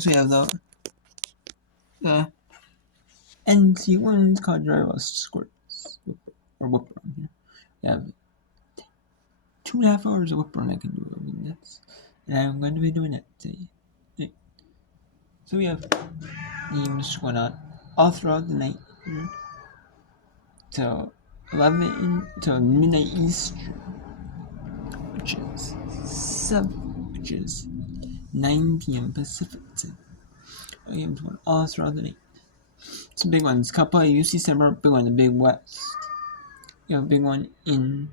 So we have the NCAA college volleyball squirts or whip run here. We have 2.5 hours of whip run I can do every minutes, and I'm going to be doing it today. Okay. So we have games going on all throughout the night here till 11 till midnight Eastern, which is 9 p.m. Pacific time. Games going all throughout the night. Some big ones. Kappa, UC Summer, big one in the Big West. You have a big one in.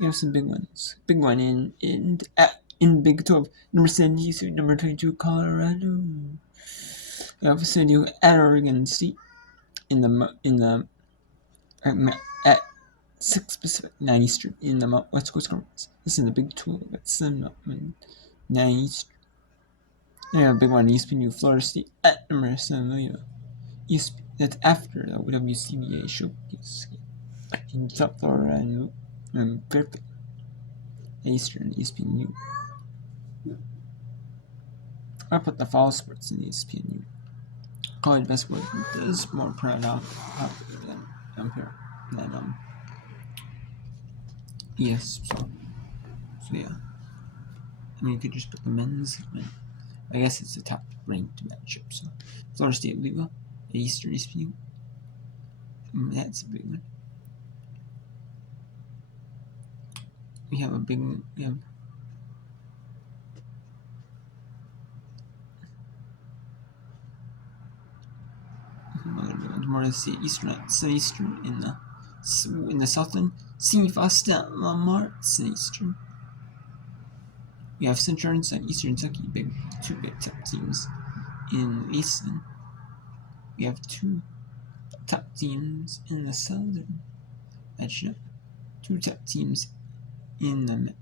You have some big ones. Big one in Big 12. Number 72, number 22, Colorado. You have 72 at Oregon State at 6 Pacific, 9 Eastern in the West Coast Conference. This is the Big 12 at 9 Eastern. And you have a big one in ESPNU, Florida State at number 7. That's after the WCBA showcase in South Florida and Fairfield. Eastern ESPNU. I put the fall sports in ESPNU. College basketball is more popular than yes. So yeah. I mean, you could just put the men's segment. I guess it's the top ranked matchup. So Florida State Louisville, Eastern ESPNU. That's a big one. We have a big one. We have more to see Eastern in the Southland. See Foster Lamar Eastern. We have Central and Eastern Kentucky, two big top teams in Eastern. We have two top teams in the Southern. Actually, two top teams in the.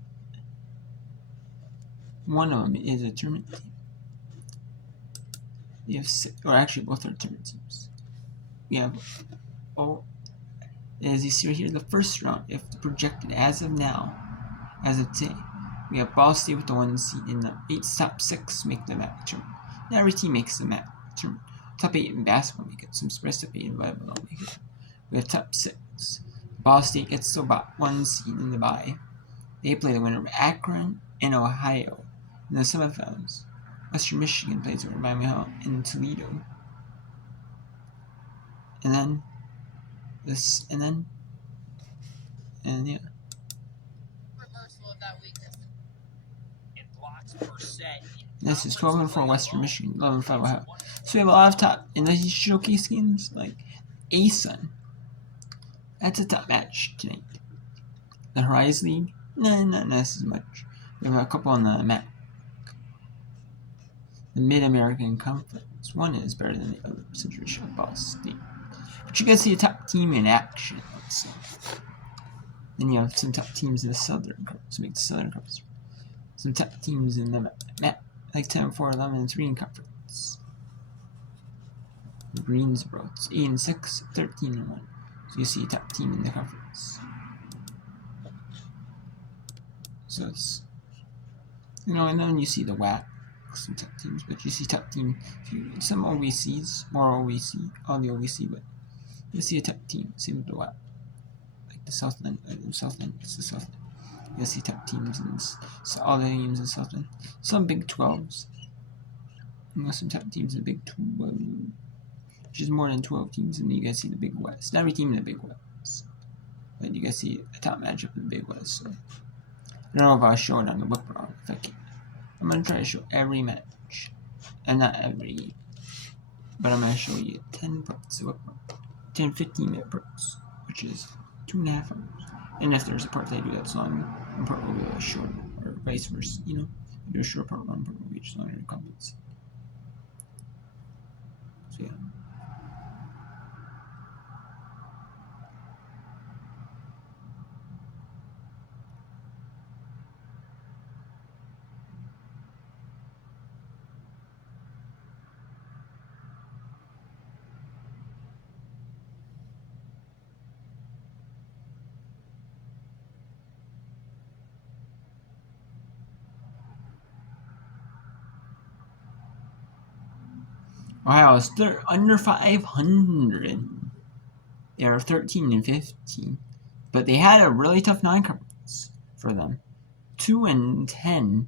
One of them is a tournament team. We have actually both are tournament teams. We have as you see right here, the first round, if projected as of now, as of today, we have Ball State with the 1 seed in the 8 top 6 make the MAC tournament. Not every team makes the MAC tournament. Top 8 in basketball make it. Some express top 8 in volleyball don't make it. We have top 6. Ball State gets the 1 seed in the bye. They play the winner of Akron and Ohio in the semifinals. Western Michigan plays over Miami Hall in Toledo. And yeah. Reversal of that weakness. This is 12-4 Western Michigan, 11-5 Ohio. So we have a lot of top in these showcase games, like ASUN. That's a top match tonight. The Horizon League, not as much. We have a couple on the MAC. The Mid-American Conference. One is better than the other, Central Ball State. But you guys see a top team in action. So. Then you have some top teams in the Southern Conference. Make the Southern Conference. Some top teams in the MAC, like 10-4, 11-3 conference. Greensboro, it's 8-6, 13-1. So you see a top team in the conference. So it's, and then you see the WAC, some top teams, but you see top team, some OVCs, more OVC, all the OVC, but you see a top team, same with the WAC. Like the Southland, it's the Southland. You'll see top teams and so all the teams in Southland. Some Big 12s. Some top teams in the Big 12, which is more than 12 teams, and then you guys see the Big West. Not every team in the Big West, but you guys see a top matchup in the Big West. So I don't know if I'll show it on the whip round. If I can, I'm gonna try to show every match, and not every, but I'm gonna show you 10 parts of whip round, 10-15-minute parts, which is 2.5 hours. And if there's a part they do that's long, one part will be a short, or vice versa. I do a short part, one part will be just longer and complex. So yeah. Ohio is under 500. They are 13 and 15, but they had a really tough non-conference for them, 2-10.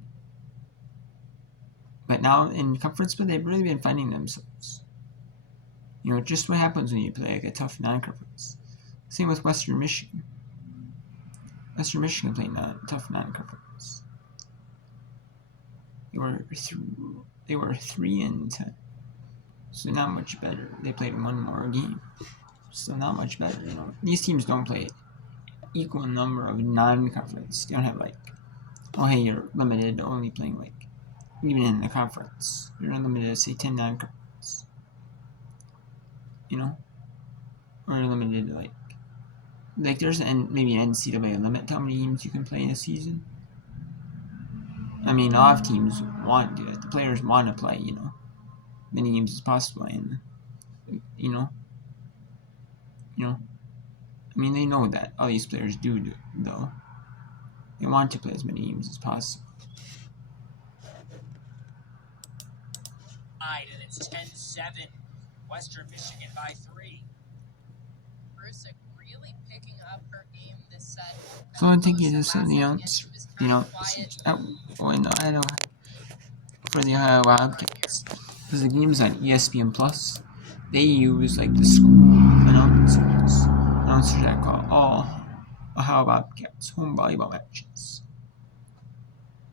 But now in conference, but they've really been finding themselves. You know, just what happens when you play like a tough non-conference. Same with Western Michigan. Western Michigan played a tough non-conference. They were 3-10, so not much better. They played one more game, so not much better. You know, these teams don't play equal number of non-conference. They don't have like, oh hey, you're limited to only playing like, even in the conference, you're limited to say 10 non-conference. You know, or you're limited to like there's maybe an NCAA limit to how many games you can play in a season. I mean, a lot of teams want to do it. The players want to play, you know, many games as possible, and you know. I mean, they know that all these players do though. They want to play as many games as possible. And it's 10-7. Western Michigan by 3. Brusick really picking up her game this set. So I think it is something else. You know, I don't. For the Ohio Wildcats, because the game's on ESPN Plus, they use like the school announcers that call all Ohio Wildcats home volleyball matches.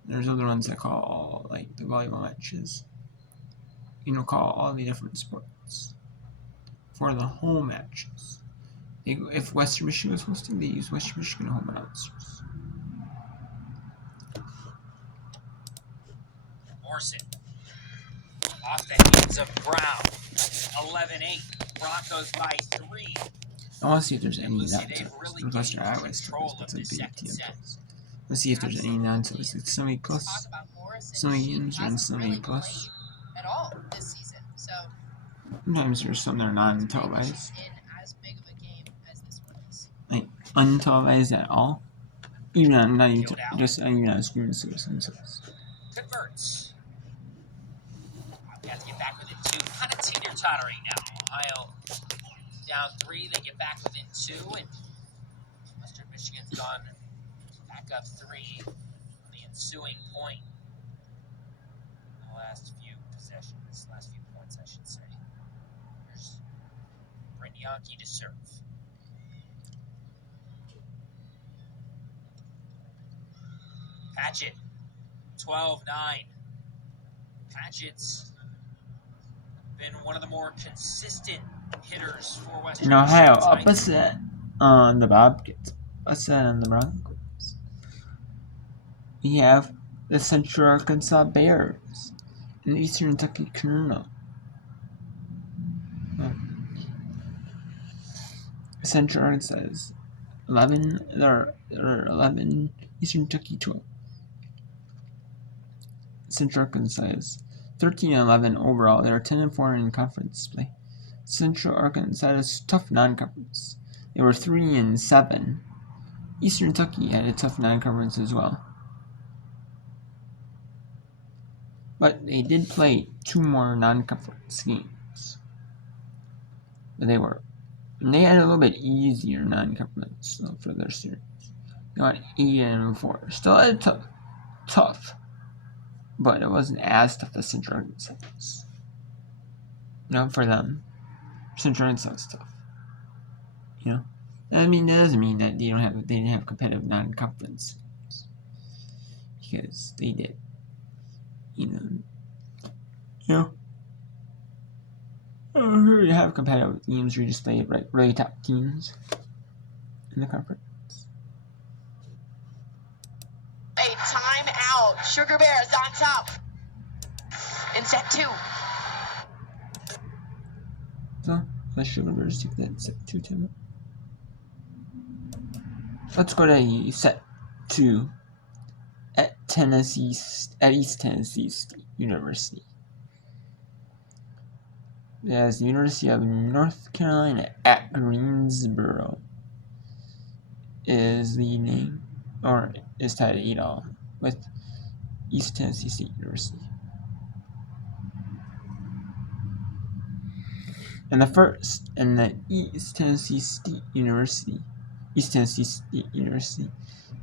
There's other ones that call all like the volleyball matches. You know, call all the different sports for the home matches. If Western Michigan was hosting, they use Western Michigan home announcers. Morrison off the hands of Brown. 11-8. Broncos by 3. I want to see if there's any Really Western Iowa is a big team. Let's see if there's any non-televised. It's Sunday Plus. Sunday games are in Sunday Plus. At all this season, so sometimes there's some that are non-televised. In as big of a game as this one is. Like untelevised at all. Even on not even just even on streaming services. Converts. We have to get back within 2. Kind of teeter-tottering now. Ohio down 3. They get back within 2, and Western Michigan's gone back up 3 on the ensuing point. The last few possessions, last few points, I should say. Here's Brent Yankee to serve. Patchett, 12-9. Patchett's been one of the more consistent hitters for Western In Ohio, Michigan. upset on the Bobcats, upset on the Broncos. We have the Central Arkansas Bears and Eastern Kentucky Colonel. Central Arkansas is 11. They're 11. Eastern Kentucky 12. Central Arkansas is 13-11 overall. They are 10-4 in conference play. Central Arkansas is tough non-conference. They were 3-7. Eastern Kentucky had a tough non-conference as well. But they did play 2 more non-conference games. But they had a little bit easier non-conference for their series. They went 8-4. Still had tough, but it wasn't as tough as Central Arkansas was. You know, for them, Central Arkansas was tough. You know, I mean, that doesn't mean that they didn't have competitive non-conference games, because they did. You have competitive teams where you just play really top teams in the conference. A timeout. Sugar Bears on top in set 2. So, the Sugar Bears take that set 2 timeout. Let's go to set 2 at East Tennessee State University. As the University of North Carolina at Greensboro is the name, or is tied at 8-all with East Tennessee State University. and the first in the East Tennessee State University.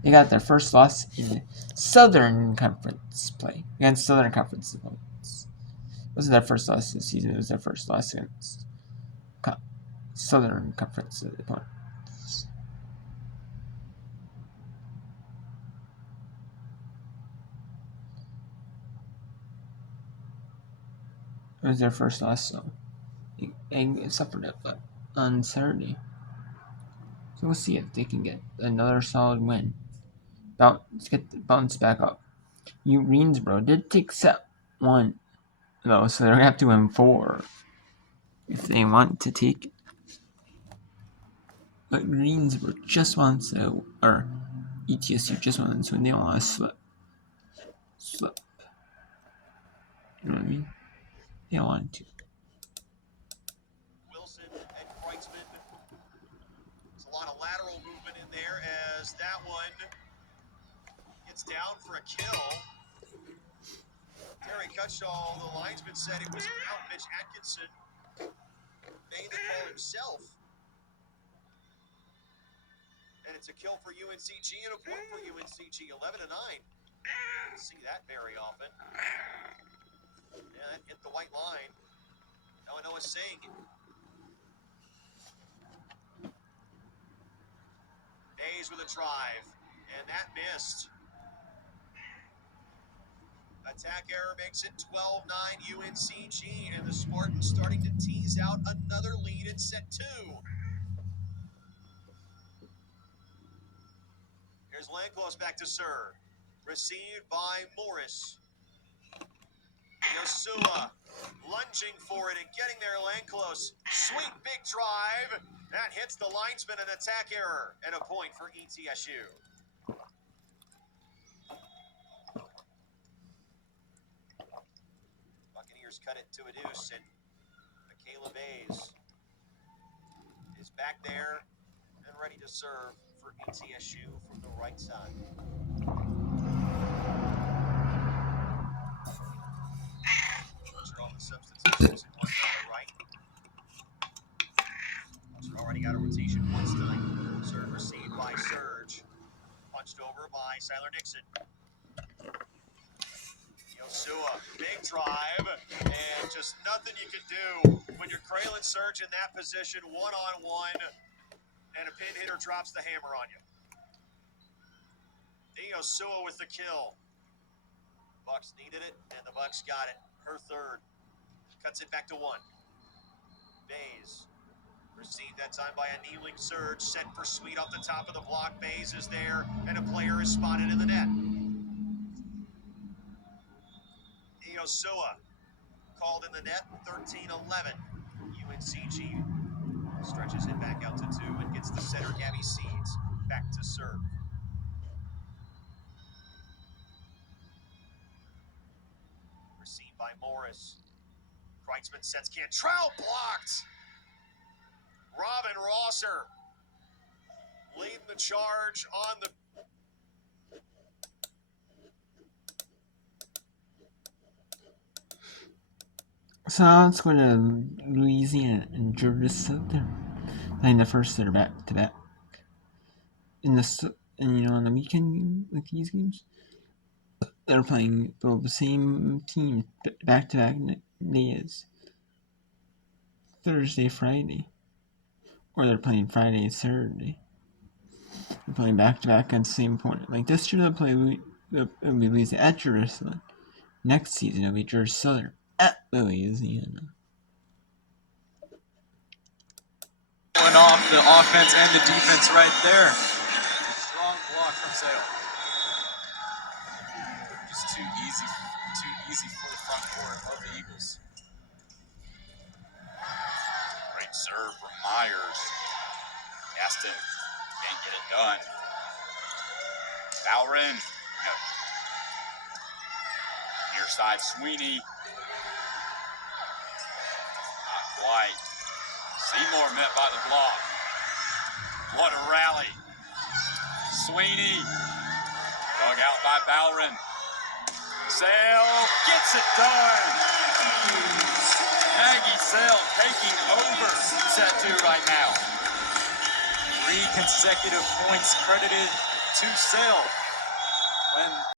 They got their first loss in the Southern Conference play against Southern Conference opponents. It wasn't their first loss this season. It was their first loss against Southern Conference opponents. It was their first loss, so they suffered it, but on Saturday. So we'll see if they can get another solid win. Bounce back up. Greensboro did take set 1, though, so they're going to have to win 4 if they want to take it. But Greensboro just wants to, or ETSU just wants to win. They don't want to slip. You know what I mean? They don't want to. Wilson and Kreutzmann. There's a lot of lateral movement in there as that one gets down for a kill. Terry Cutshaw, the linesman, said it was out. Mitch Atkinson made the call himself. And it's a kill for UNCG and a point for UNCG, 11-9. See that very often. Yeah, that hit the white line. Noah Singh. Hayes with a drive, and that missed. Attack error makes it 12-9 UNCG, and the Spartans starting to tease out another lead in set 2. Here's Lanclos back to serve. Received by Morris. Yosua lunging for it and getting there, Lanclos. Sweet big drive. That hits the linesman, an attack error, and a point for ETSU. Buccaneers cut it to a deuce, and Michaela Bays is back there and ready to serve for ETSU from the right side. All the substitutions in one on the right. Already got a rotation once time. Serve received by Surge. Punched over by Siler Nixon. Yosua, big drive, and just nothing you can do when you're Kraylin Surge in that position, one-on-one, and a pin hitter drops the hammer on you. Yosua with the kill. Bucks needed it, and the Bucks got it. Her third. Cuts it back to 1. Bays. Received that time by a kneeling Surge. Set for Sweet off the top of the block. Bays is there, and a player is spotted in the net. Yosua called in the net, 13-11. UNCG stretches it back out to 2 and gets the setter, Gabby Seeds, back to serve. Received by Morris. Kreutzmann sets Cantrell, blocked. Robin Rosser leading the charge on the... So now let's go to Louisiana and Georgia Southern playing the first they're back to back. On the weekend like these games, they're playing the same team back to back days. Thursday, Friday, or they're playing Friday, Saturday. They're playing back to back on the same opponent. Like this year, it'll be Louisiana at Jerusalem. Next season, it'll be Georgia Southern at Louisiana. Going off the offense and the defense right there. Strong block from Sale. Just too easy for the front court of the Eagles. Great serve from Myers. Gaston can't get it done. Bowren. Near side Sweeney. Not quite. Seymour met by the block. What a rally. Sweeney. Dug out by Bowren. Sale gets it done. Maggie Sale taking over set 2 right now. 3 consecutive points credited to Sale when